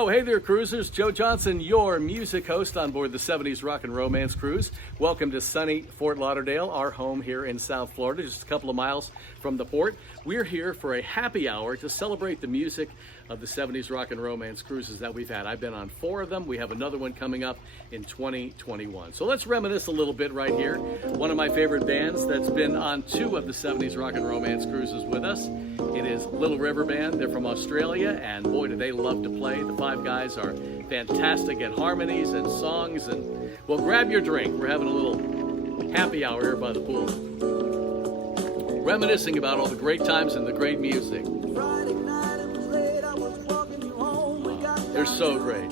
Oh, hey there, cruisers. Joe Johnson, your music host on board the 70s Rock and Romance Cruise. Welcome to sunny Fort Lauderdale, our home here in South Florida, just a couple of miles from the port. We're here for a happy hour to celebrate the music of the 70s Rock and Romance cruises that we've had. I've been on 4 of them. We have another one coming up in 2021. So let's reminisce a little bit right here. One of my favorite bands that's been on 2 of the 70s Rock and Romance cruises with us. It is Little River Band. They're from Australia, and boy, do they love to play. The 5 guys are fantastic at harmonies and songs. And well, grab your drink. We're having a little happy hour here by the pool, reminiscing about all the great times and the great music. They're so great.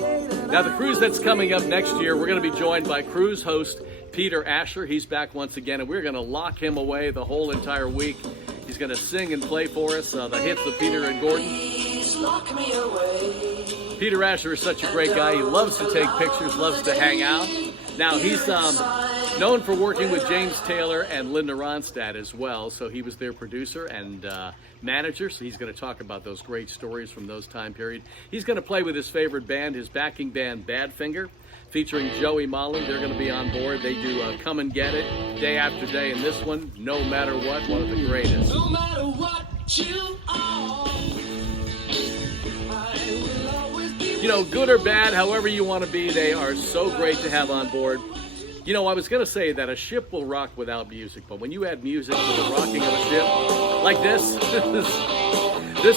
Now, the cruise that's coming up next year, we're going to be joined by cruise host Peter Asher. He's back once again, and we're going to lock him away the whole entire week. He's going to sing and play for us the hits of Peter and Gordon. Peter Asher is such a great guy. He loves to take pictures, loves to hang out. Now, he's known for working with James Taylor and Linda Ronstadt as well. So he was their producer and manager. So he's going to talk about those great stories from those time period. He's going to play with his favorite band, his backing band, Badfinger, featuring Joey Molland. They're going to be on board. They do Come and Get It, Day After Day, and this one, No Matter What, one of the greatest. No matter what you are, I will always be. You know, good or bad, however you want to be, they are so great to have on board. You know, I was going to say that a ship will rock without music, but when you add music to the rocking of a ship, like this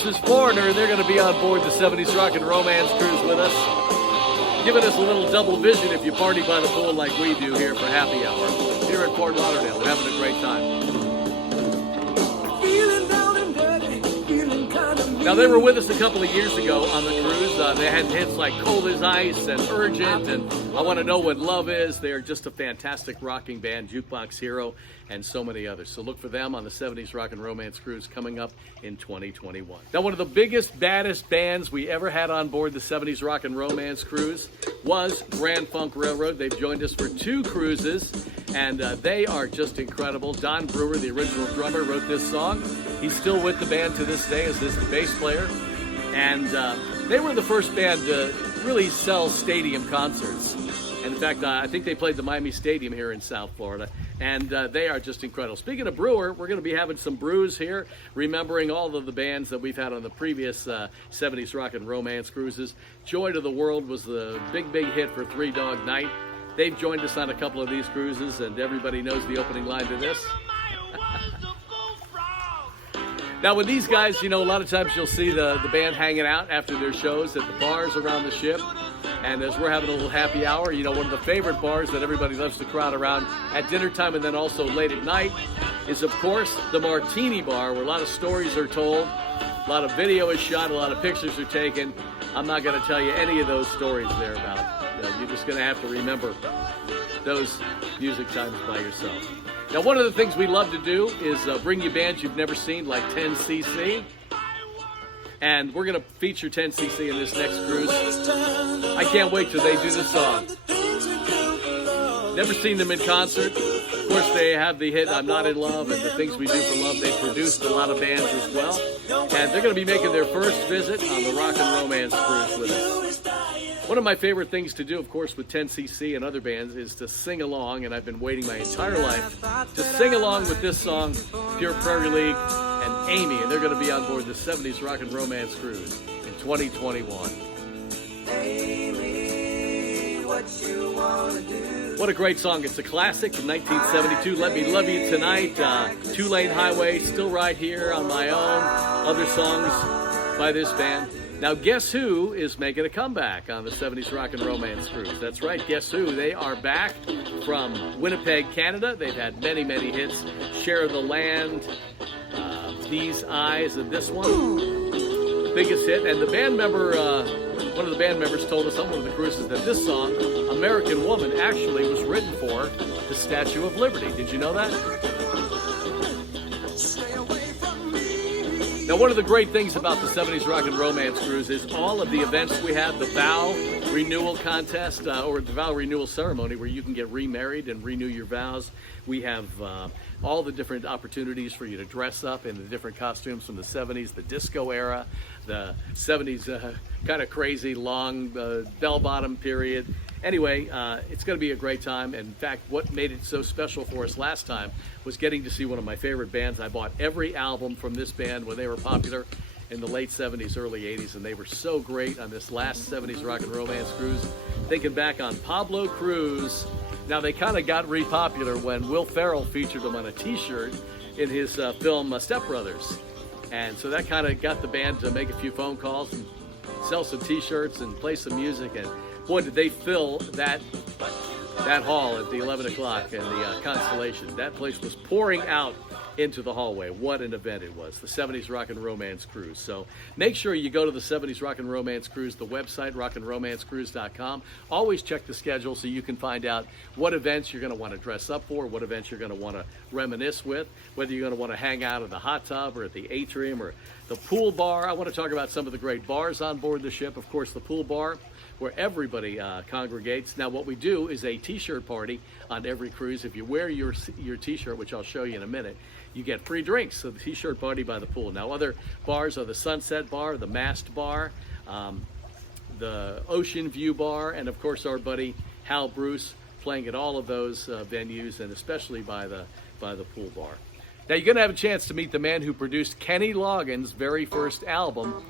is Foreigner, and they're going to be on board the 70s Rock and Romance cruise with us, giving us a little double vision if you party by the pool like we do here for happy hour. Here in Fort Lauderdale, we're having a great time. Now, they were with us a couple of years ago on the cruise. They had hits like Cold as Ice and Urgent and I Want to Know What Love Is. They're just a fantastic rocking band, Jukebox Hero, and so many others. So look for them on the 70s Rock and Romance cruise coming up in 2021. Now, one of the biggest, baddest bands we ever had on board the 70s Rock and Romance cruise was Grand Funk Railroad. They've joined us for 2 cruises, and they are just incredible. Don Brewer, the original drummer, wrote this song. He's still with the band to this day as this bass player. And they were the first band to really sell stadium concerts. And in fact, I think they played the Miami Stadium here in South Florida. And they are just incredible. Speaking of Brewer, we're going to be having some brews here, remembering all of the bands that we've had on the previous 70s Rock and Romance cruises. Joy to the World was the big hit for Three Dog Night. They've joined us on a couple of these cruises, and everybody knows the opening line to this. Now, with these guys, you know, a lot of times you'll see the band hanging out after their shows at the bars around the ship. And as we're having a little happy hour, you know, one of the favorite bars that everybody loves to crowd around at dinner time and then also late at night is, of course, the Martini Bar, where a lot of stories are told, a lot of video is shot, a lot of pictures are taken. I'm not going to tell you any of those stories there about. You're just going to have to remember those music times by yourself. Now, one of the things we love to do is bring you bands you've never seen, like 10cc. And we're going to feature 10cc in this next cruise. I can't wait till they do this song. Never seen them in concert. Of course, they have the hit I'm Not in Love and The Things We Do for Love. They produced a lot of bands as well. And they're going to be making their first visit on the Rock and Romance cruise with us. One of my favorite things to do, of course, with 10cc and other bands is to sing along, and I've been waiting my entire life to sing along with this song, Pure Prairie League and Amy, and they're going to be on board the 70s Rock and Romance cruise in 2021. Amy, what you wanna do? What a great song. It's a classic from 1972, Let Me Love You Tonight, Two Lane Highway, Still Right Here on My Own, other songs by this band. Now, guess who is making a comeback on the 70s Rock and Romance cruise? That's right, guess who? They are back from Winnipeg, Canada. They've had many hits. Share the Land, These Eyes, and this one, biggest hit. And the band member, one of the band members told us on one of the cruises that this song, American Woman, actually was written for the Statue of Liberty. Did you know that? Now, one of the great things about the 70s Rock and Romance cruise is all of the events we have, the vow renewal contest or the vow renewal ceremony where you can get remarried and renew your vows. We have all the different opportunities for you to dress up in the different costumes from the 70s, the disco era, the 70s kind of crazy long bell-bottom period. Anyway, it's going to be a great time. And in fact, what made it so special for us last time was getting to see one of my favorite bands. I bought every album from this band when they were popular in the late 70s, early 80s, and they were so great on this last 70s Rock and Romance cruise. Thinking back on Pablo Cruz. Now, they kind of got repopular when Will Ferrell featured them on a t-shirt in his film Step Brothers. And so that kind of got the band to make a few phone calls and sell some t-shirts and play some music. And boy, did they fill that hall at the 11 o'clock in the Constellation. That place was pouring out into the hallway. What an event it was, the 70s Rock and Romance Cruise. So make sure you go to the 70s Rock and Romance Cruise, the website, rockandromancecruise.com. Always check the schedule so you can find out what events you're going to want to dress up for, what events you're going to want to reminisce with, whether you're going to want to hang out in the hot tub or at the atrium or the pool bar. I want to talk about some of the great bars on board the ship. Of course, the pool bar, where everybody congregates. Now, what we do is a t-shirt party on every cruise. If you wear your t-shirt, which I'll show you in a minute, you get free drinks. So the t-shirt party by the pool. Now, other bars are the Sunset Bar, the Mast Bar, the Ocean View Bar, and of course our buddy Hal Bruce playing at all of those venues, and especially by the pool bar. Now, you're going to have a chance to meet the man who produced Kenny Loggins' very first album.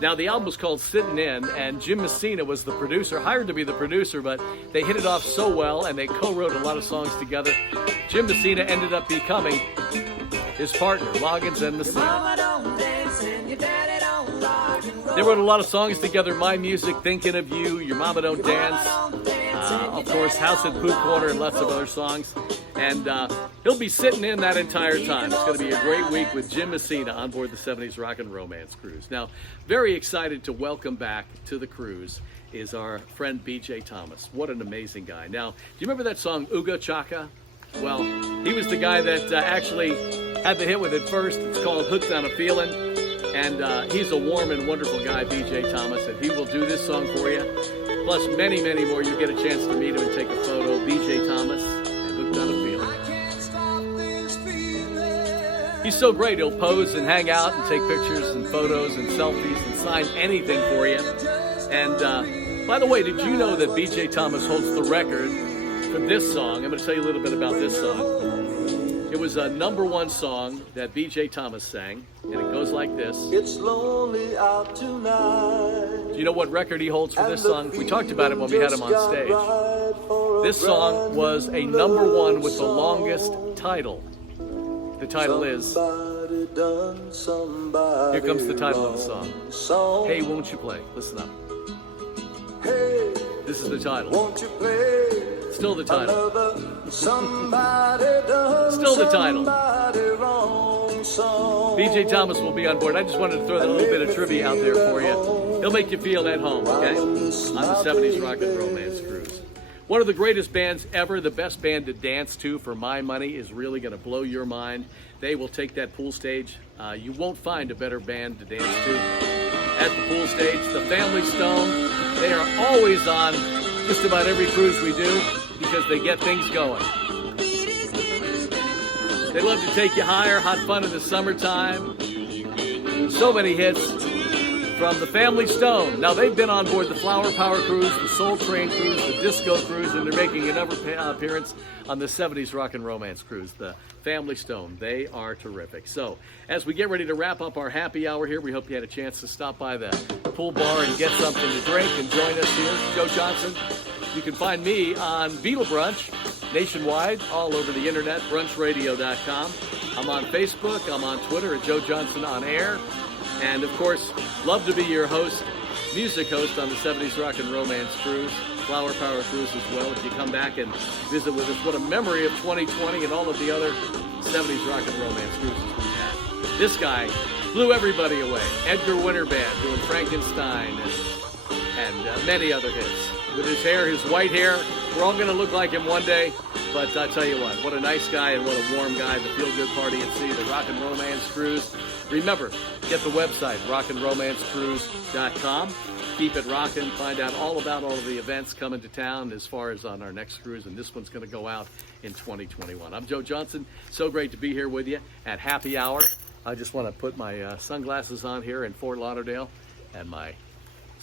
Now, the album was called Sittin' In, and Jim Messina was the producer, hired to be the producer, but they hit it off so well, and they co-wrote a lot of songs together. Jim Messina ended up becoming his partner, Loggins and Messina. They wrote a lot of songs together, My Music, Thinking of You, Your Mama Don't Dance, of course, House at Pooh Corner, and lots of other songs. And he'll be sitting in that entire time. It's going to be a great week with Jim Messina on board the 70s Rock and Romance Cruise. Now, very excited to welcome back to the cruise is our friend B.J. Thomas. What an amazing guy. Now, do you remember that song, Uga Chaka? Well, he was the guy that actually had the hit with it first. It's called Hooked on a Feeling. And he's a warm and wonderful guy, B.J. Thomas, and he will do this song for you. Plus many, many more. You'll get a chance to meet him and take a photo. B.J. Thomas and Hooked on a Feeling. He's so great. He'll pose and hang out and take pictures and photos and selfies and sign anything for you. And by the way, did you know that B.J. Thomas holds the record for this song? I'm going to tell you a little bit about this song. It was a #1 song that B.J. Thomas sang, and it goes like this. It's lonely out tonight. Do you know what record he holds for this song? We talked about it when we had him on stage. This song was a #1 with the longest title. The title is, here comes the title of the song. Hey, won't you play? Listen up. Hey, this is the title. won't you play? Still the title. Still the title. B.J. Thomas will be on board. I just wanted to throw that little bit of trivia out there for you. He'll make you feel at home, okay? On the 70s Rock and Romance Cruise. One of the greatest bands ever, the best band to dance to for my money, is really going to blow your mind. They will take that pool stage. You won't find a better band to dance to at the pool stage. The Family Stone, they are always on just about every cruise we do because they get things going. They love to take you higher, hot fun in the summertime. So many hits from the Family Stone. Now, they've been on board the Flower Power Cruise, the Soul Train Cruise, the Disco Cruise, and they're making another appearance on the 70s Rock and Romance Cruise, the Family Stone. They are terrific. So, as we get ready to wrap up our happy hour here, we hope you had a chance to stop by the pool bar and get something to drink and join us here. Joe Johnson. You can find me on Beetle Brunch nationwide, all over the internet, brunchradio.com. I'm on Facebook. I'm on Twitter at Joe Johnson On Air. And, of course, love to be your host, music host on the 70s Rock and Romance Cruise, Flower Power Cruise as well. If you come back and visit with us, what a memory of 2020 and all of the other 70s Rock and Romance Cruises we've had. This guy blew everybody away. Edgar Winter Band doing Frankenstein and many other hits. With his hair, his white hair, we're all going to look like him one day. But I tell you what a nice guy and what a warm guy. The Feel Good Party at Sea, the Rock and Romance Cruise. Remember, get the website, rockandromancecruise.com. Keep it rocking. Find out all about all of the events coming to town as far as on our next cruise, and this one's going to go out in 2021. I'm Joe Johnson. So great to be here with you at Happy Hour. I just want to put my sunglasses on here in Fort Lauderdale and my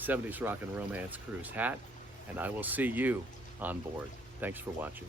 70s Rock and Romance Cruise hat, and I will see you on board. Thanks for watching.